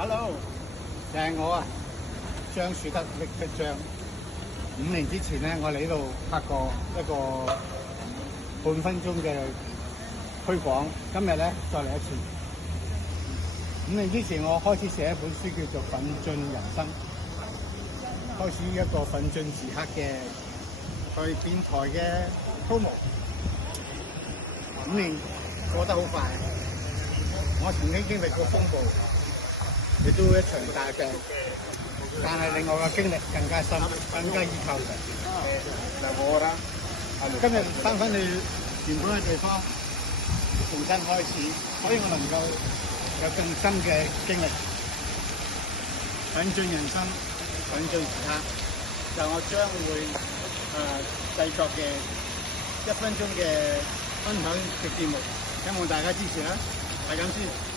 Hello，就係我啊，張樹德力的張。5年之前咧，我嚟呢度拍過一個半分鐘嘅推廣，今日咧再嚟一次。5年之前，我開始寫一本書叫做《奮進人生》，開始一個奮進時刻嘅去電台嘅 promo。5年過得好快，我曾經經歷過風暴。亦都一場大病，但係令我嘅經歷更加深，更加依靠神。今日翻返去原本嘅地方，重新開始，所以我能夠有更深嘅經歷。奮進人生，奮進時刻，就我將會製作嘅1分鐘嘅分享嘅節目，希望大家支持啦，係咁先。